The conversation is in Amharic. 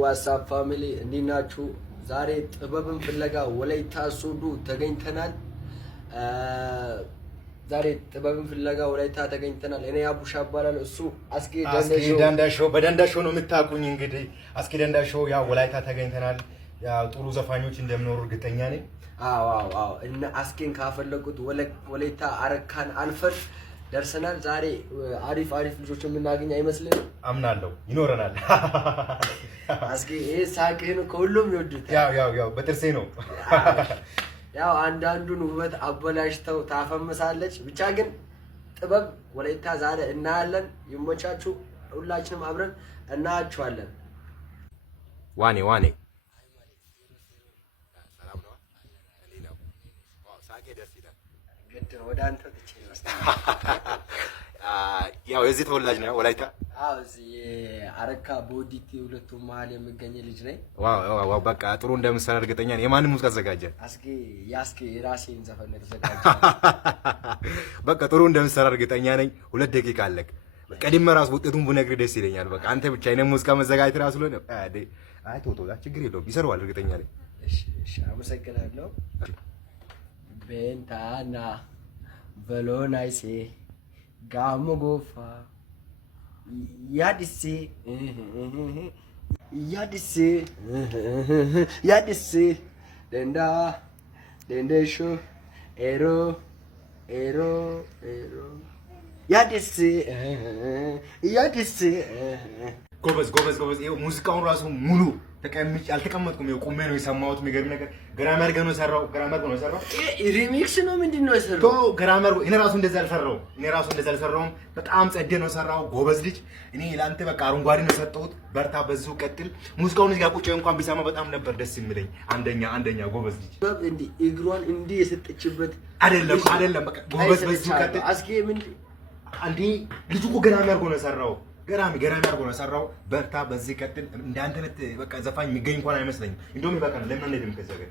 ዋትስአፕ ፋሚሊ እንዴት ናችሁ? ዛሬ ጥበብን ፍለጋ ወላይታ ሶዶ ተገኝተናል። እኔ አቡሻ እባላለሁ። እሱ አስኬ ደንዳሾ በደንዳሾ ነው የምታውቁኝ። እንግዲህ አስኬ ደንዳሾ ያው ወላይታ ተገኝተናል። ያው ጥሩ ዘፋኞች እንደምኖሩ እርግጠኛ ነኝ። አዎ እና አስኬን ካፈለጉት ወላይታ አረካን አልፈን ደርሰናል። ዛሬ አሪፍ ልጆች የምናገኝ አይመስልም? አምናለሁ ይኖረናል። አስኬ ይሄ ሳቅህን ከሁሉም ይወዱት። ያው በጥርሴ ነው። ያው አንዳንዱን ውበት አበላሽተው ታፈምሳለች። ብቻ ግን ጥበብ ወላይታ ዛሬ እናያለን። ይሞቻችሁ። ሁላችንም አብረን እናያችኋለን። ዋኔ ወደ አንተ ትቼ ነው። ያው የዚህ ተወላጅ ነው ወላይታ። አዎ እዚህ አረካ ቦዲቲ ሁለቱም መሀል የሚገኝ ልጅ ነኝ። ዋው በቃ ጥሩ እንደምሰራ እርግጠኛ ነኝ። የማንም ሙዚቃ ተዘጋጀ? ያስኬ የራሴን ዘፈን ተዘጋጀ። በቃ ጥሩ እንደምሰራ እርግጠኛ ነኝ። 2 ደቂቃ አለክ። ቀድሜ ራስ ውጤቱን ብነግርህ ደስ ይለኛል። በቃ አንተ ብቻ የኔ ሙዚቃ መዘጋጀት ራሱ ነው። አይ ቶቶ ችግር የለውም ይሰራዋል እርግጠኛ ነኝ። እሺ አመሰግናለሁ። ቤንታና በሎናይሴ ጋሞ ጎፋ ያድሴ ደንደሾ ኤሮ ያድሴ ጎበዝ። ይኸው ሙዚቃውን ራሱ ሙሉ ተቀምጬ አልተቀመጥኩም። ይኸው ቁሜ ነው የሰማሁት። የሚገርም ነገር ግራመር ነው የሰራው። ሪሚክስ ነው ምንድን ነው የሰራው? ግራመር እኔ ራሱ እንደዛ አልሰራውም። በጣም ጸዴ ነው የሰራው። ጎበዝ ልጅ። እኔ ለአንተ በቃ አረንጓዴ ነው የሰጠሁት። በርታ፣ በዚሁ ቀጥል። ሙዚቃውን እዚህ ጋር ቁጭ እንኳን ቢሰማ በጣም ነበር ደስ የሚለኝ። አንደኛ ጎበዝ ልጅ። እንዲህ እግሯን እንዲህ የሰጠችበት አይደለም። በቃ ጎበዝ፣ በዚሁ ቀጥል። አስኬ ምንድን አንዴ ልጁ እኮ ግራመር አድርጎ ነው የሰራው። ገራሚ አድርጎ ነው የሰራው። በርታ፣ በዚህ ቀጥል። እንዳንተ አይነት በቃ ዘፋኝ የሚገኝ እንኳን አይመስለኝም። እንደውም ይበቃል። ለምን እንደም ከዘገ